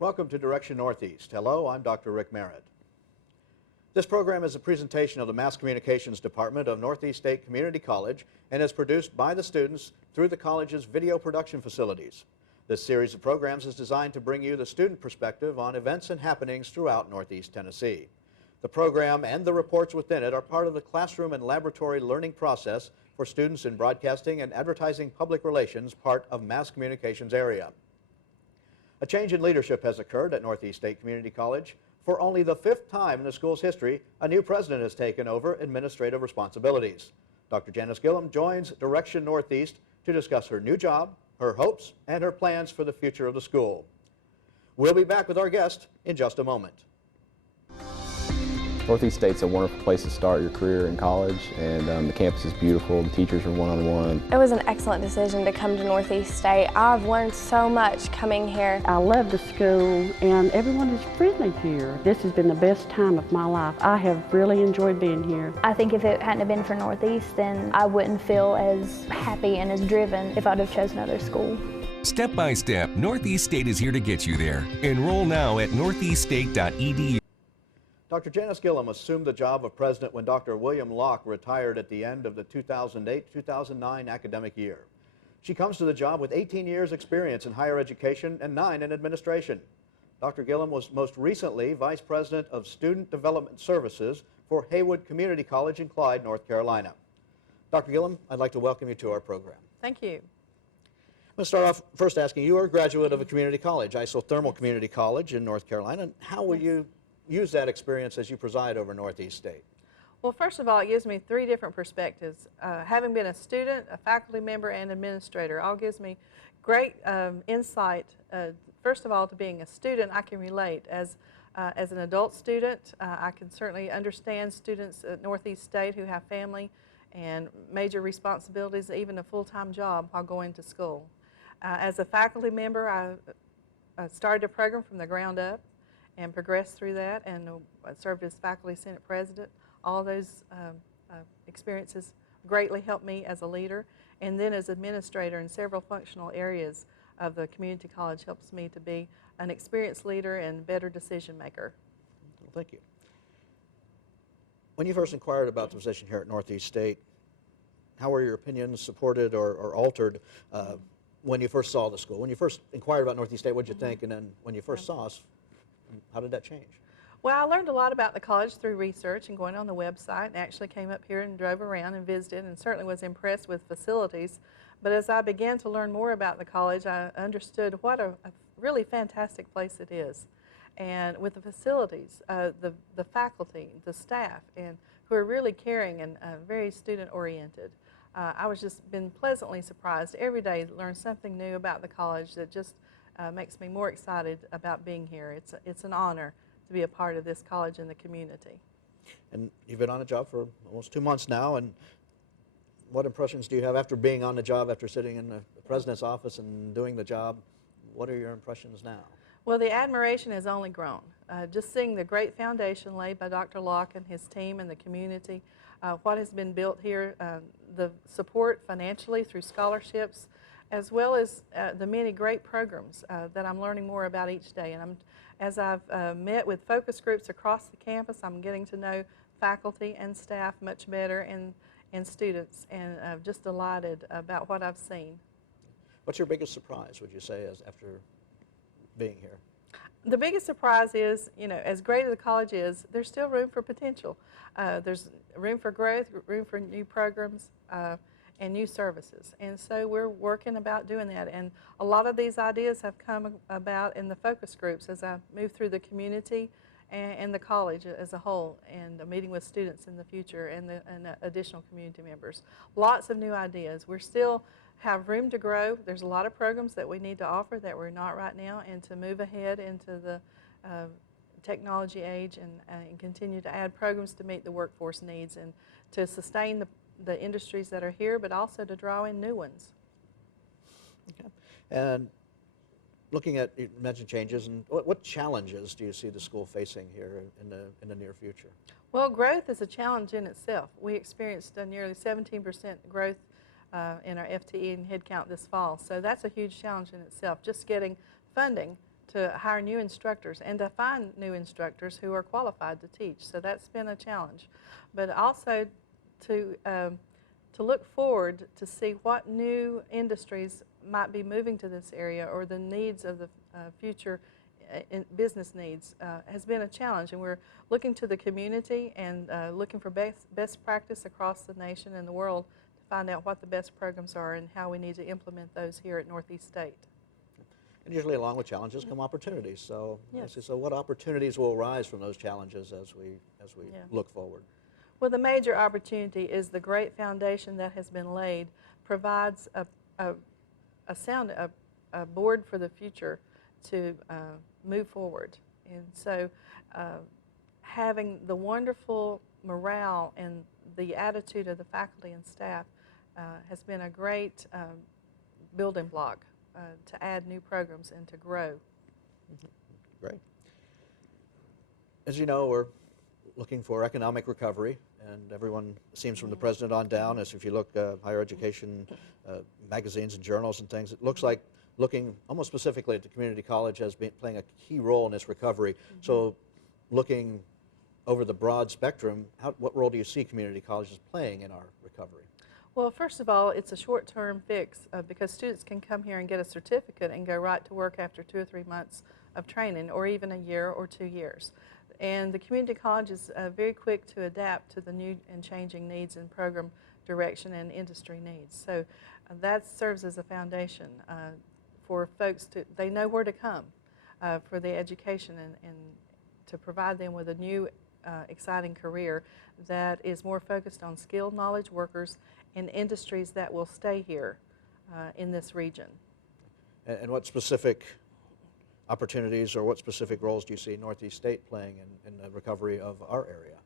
Welcome to Direction Northeast. Hello, I'm Dr. Rick Merritt. This program is a presentation of the Mass Communications Department of Northeast State Community College and is produced by the students through the college's video production facilities. This series of programs is designed to bring you the student perspective on events and happenings throughout Northeast Tennessee. The program and the reports within it are part of the classroom and laboratory learning process for students in broadcasting and advertising public relations part of mass communications area. A change in leadership has occurred at Northeast State Community College. For only the 5th time in the school's history, a new president has taken over administrative responsibilities. Dr. Janice Gilliam joins Direction Northeast to discuss her new job, her hopes, and her plans for the future of the school. We'll be back with our guest in just a moment. Northeast State's a wonderful place to start your career in college, and the campus is beautiful. The teachers are one-on-one. It was an excellent decision to come to Northeast State. I've learned so much coming here. I love the school, and everyone is friendly here. This has been the best time of my life. I have really enjoyed being here. I think if it hadn't have been for Northeast, then I wouldn't feel as happy and as driven if I'd have chosen another school. Step by step, Northeast State is here to get you there. Enroll now at northeaststate.edu. Dr. Janice Gilliam assumed the job of president when Dr. William Locke retired at the end of the 2008-2009 academic year. She comes to the job with 18 years experience in higher education and 9 in administration. Dr. Gilliam was most recently Vice President of Student Development Services for Haywood Community College in Clyde, North Carolina. Dr. Gilliam, I'd like to welcome you to our program. Thank you. I'm going to start off first asking, you are a graduate of a community college, Isothermal Community College in North Carolina. How will you use that experience as you preside over Northeast State? Well, first of all, it gives me 3 different perspectives. Having been a student, a faculty member, and administrator, all gives me great insight. First of all, to being a student, I can relate. As an adult student, I can certainly understand students at Northeast State who have family and major responsibilities, even a full-time job while going to school. As a faculty member, I started a program from the ground up and progressed through that, and served as faculty senate president. All those experiences greatly helped me as a leader, and then as administrator in several functional areas of the community college helps me to be an experienced leader and better decision maker. Well, thank you. When you first inquired about the position here at Northeast State, how were your opinions supported or altered when you first saw the school? When you first inquired about Northeast State, what did you think, and then when you first saw us, how did that change? Well, I learned a lot about the college through research and going on the website, and actually came up here and drove around and visited, and certainly was impressed with facilities. But as I began to learn more about the college, I understood what a really fantastic place it is. And with the facilities, the faculty, the staff, and who are really caring and very student-oriented. I was just been pleasantly surprised every day to learn something new about the college that just makes me more excited about being here. It's an honor to be a part of this college and the community. And you've been on the job for almost 2 months now, and what impressions do you have after being on the job, after sitting in the president's office and doing the job? What are your impressions now? Well, the admiration has only grown. Just seeing the great foundation laid by Dr. Locke and his team and the community, what has been built here, the support financially through scholarships, as well as the many great programs that I'm learning more about each day. And as I've met with focus groups across the campus, I'm getting to know faculty and staff much better, and students, and just delighted about what I've seen. What's your biggest surprise, would you say, after being here? The biggest surprise is, as great as the college is, there's still room for potential. There's room for growth, room for new programs, and new services. And so we're working about doing that. And a lot of these ideas have come about in the focus groups as I move through the community and the college as a whole, and meeting with students in the future and additional community members. Lots of new ideas. We still have room to grow. There's a lot of programs that we need to offer that we're not right now, and to move ahead into the technology age and continue to add programs to meet the workforce needs and to sustain the industries that are here, but also to draw in new ones. Okay. And looking at, you mentioned changes, and what challenges do you see the school facing here in the near future? Well, growth is a challenge in itself. We experienced a nearly 17% growth in our FTE and headcount this fall, so that's a huge challenge in itself, just getting funding to hire new instructors and to find new instructors who are qualified to teach. So that's been a challenge. But also to look forward to see what new industries might be moving to this area, or the needs of the future business needs has been a challenge. And we're looking to the community and looking for best practice across the nation and the world to find out what the best programs are and how we need to implement those here at Northeast State. And usually along with challenges come opportunities. So, Yes. so what opportunities will arise from those challenges as we Yeah. look forward? Well, the major opportunity is the great foundation that has been laid provides a board for the future to move forward. And so having the wonderful morale and the attitude of the faculty and staff has been a great building block to add new programs and to grow. Great. As you know, we're looking for economic recovery, and everyone seems from the president on down, as if you look higher education magazines and journals and things, it looks like looking almost specifically at the community college as playing a key role in this recovery. So looking over the broad spectrum, what role do you see community colleges playing in our recovery? Well, first of all, it's a short-term fix because students can come here and get a certificate and go right to work after 2 or 3 months of training, or even a year or 2 years. And the community college is very quick to adapt to the new and changing needs in program direction and industry needs. So that serves as a foundation for folks they know where to come for the education and to provide them with a new exciting career that is more focused on skilled knowledge workers in industries that will stay here in this region. And what specific opportunities or what specific roles do you see Northeast State playing in the recovery of our area?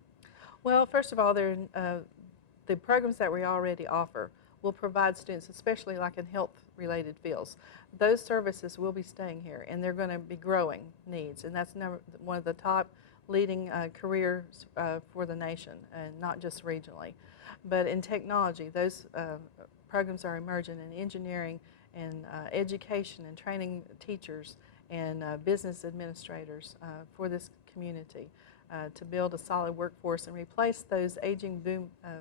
Well, first of all, the programs that we already offer will provide students, especially like in health-related fields. Those services will be staying here, and they're going to be growing needs, and that's one of the top leading careers for the nation, and not just regionally. But in technology, those programs are emerging in engineering and education and training teachers and business administrators for this community to build a solid workforce and replace those aging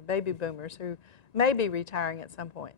baby boomers who may be retiring at some point.